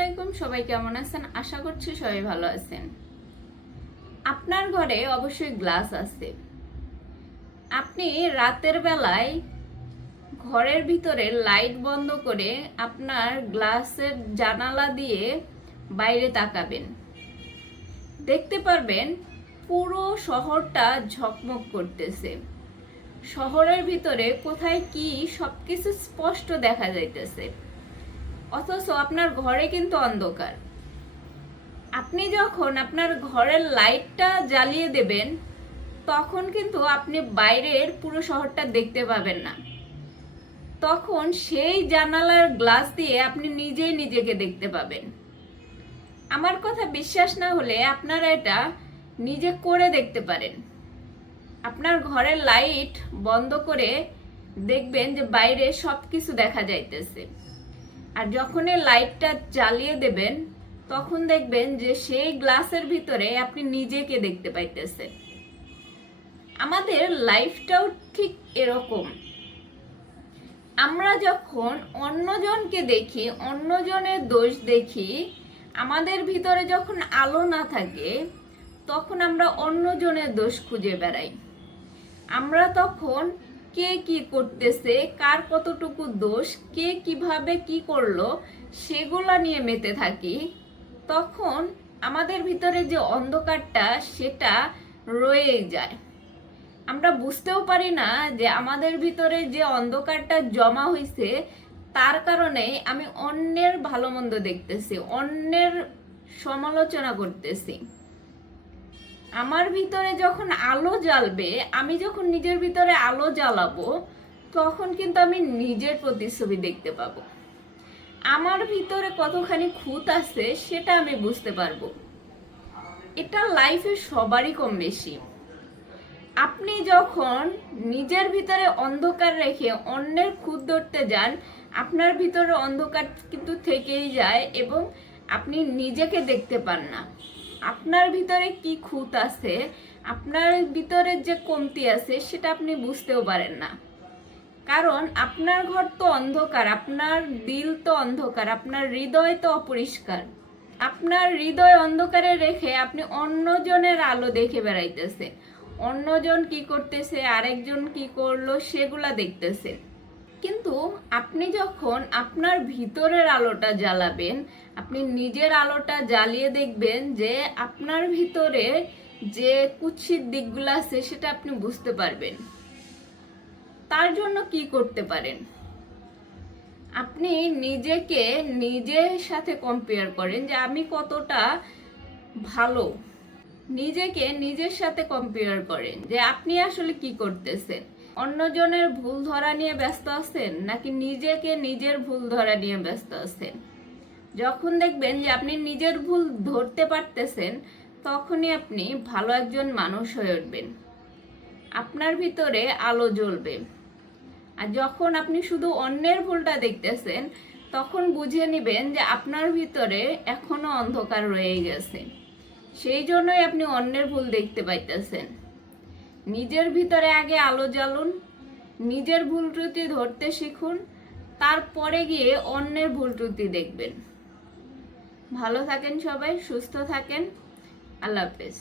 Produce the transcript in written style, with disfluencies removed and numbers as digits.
আলাইকুম, সবাই কেমন আছেন? আশা করছি সবাই ভালো আছেন। আপনার ঘরে অবশ্যই গ্লাস আছে। আপনি রাতের বেলায় ঘরের ভিতরে লাইট বন্ধ করে আপনার গ্লাসের জানালা দিয়ে বাইরে তাকাবেন, দেখতে পারবেন পুরো শহরটা ঝকমক করতেছে। শহরের ভিতরে কোথায় কি সবকিছু স্পষ্ট দেখা যাইতেছে, অথচ আপনার ঘরে কিন্তু অন্ধকার। আপনি যখন আপনার ঘরের লাইটটা জ্বালিয়ে দেবেন, তখন কিন্তু আপনি বাইরের পুরো শহরটা দেখতে পাবেন না। তখন সেই জানালার গ্লাস দিয়ে আপনি নিজেই নিজেকে দেখতে পাবেন। আমার কথা বিশ্বাস না হলে আপনারা এটা নিজে করে দেখতে পারেন। আপনার ঘরের লাইট বন্ধ করে দেখবেন যে বাইরে সবকিছু দেখা যাইতেছে, আর যখন এই লাইটটা জ্বালিয়ে দেবেন তখন দেখবেন যে সেই গ্লাসের ভিতরে আপনি নিজেকে দেখতে পাইতেছেন। আমাদের লাইফটাও ঠিক এরকম। আমরা যখন অন্যজনকে দেখি, অন্যজনের দোষ দেখি, আমাদের ভিতরে যখন আলো না থাকে তখন আমরা অন্যজনের দোষ খুঁজে বেড়াই। আমরা তখন কে কি করতেছে, কার কতটুকু দোষ, কে কিভাবে কি করলো সেগুলা নিয়ে মেতে থাকি। তখন আমাদের ভিতরে যে অন্ধকারটা সেটা রয়েই যায়। আমরা বুঝতেও পারি না যে আমাদের ভিতরে যে অন্ধকারটা জমা হয়েছে তার কারণে আমি অন্যের ভালো মন্দ দেখতেছি, অন্যের সমালোচনা করতেছি। আমার ভিতরে যখন আলো জ্বালবে, আমি যখন নিজের ভিতরে আলো জ্বালাবো, তখন কিন্তু আমি নিজের প্রতিচ্ছবি দেখতে পাবো। আমার ভিতরে কতখানি খুঁত আছে সেটা আমি বুঝতে পারবো। এটা লাইফে সবারই কম বেশি। আপনি যখন নিজের ভিতরে অন্ধকার রেখে অন্যের খুঁত ধরতে যান, আপনার ভিতরে অন্ধকার কিন্তু থেকেই যায় এবং আপনি নিজেকে দেখতে পান না। আপনার ভিতরে কি খুঁত আছে, আপনার ভিতরে যে কমতি আছে সেটা আপনি বুঝতেও পারেন না। কারণ আপনার ঘর তো অন্ধকার, আপনার দিল তো অন্ধকার, আপনার হৃদয় তো অপরিষ্কার। আপনার হৃদয় অন্ধকারে রেখে আপনি অন্যজনের আলো দেখে বেড়াইতেছেন, অন্যজন কি করতেছে, আরেকজন কি করলো সেগুলা দেখতেছেন। কিন্তু আপনি যখন আপনার ভিতরের আলোটা জ্বালাবেন, আপনি নিজের আলোটা জ্বালিয়ে দেখবেন যে আপনার ভিতরে যে কুৎসিত দিকগুলো আছে সেটা আপনি বুঝতে পারবেন। তার জন্য কি করতে পারেন? আপনি নিজেকে নিজের সাথে কম্পেয়ার করেন যে আমি কতটা ভালো। নিজেকে নিজের সাথে কম্পেয়ার করেন যে আপনি আসলে কি করতেছেন। অন্যজনের ভুল ধরা নিয়ে ব্যস্ত আছেন নাকি নিজেকে নিজের ভুল ধরা নিয়ে ব্যস্ত আছেন? যখন দেখবেন যে আপনি নিজের ভুল ধরতে পারতেছেন, তখনই আপনি ভালো একজন মানুষ হয়ে উঠবেন, আপনার ভিতরে আলো জ্বলবে। আর যখন আপনি শুধু অন্যের ভুলটা দেখতেছেন, তখন বুঝে নিবেন যে আপনার ভিতরে এখনো অন্ধকার রয়ে গেছে। সেই জন্যই আপনি অন্যের ভুল দেখতে পাইতেছেন। নিজের ভিতরে আগে আলো জ্বালুন, নিজের ভুল ত্রুটি ধরতে শিখুন, তারপরে গিয়ে অন্যের ভুল ত্রুটি দেখবেন। ভালো থাকেন সবাই, সুস্থ থাকেন। আল্লাহ হাফেজ।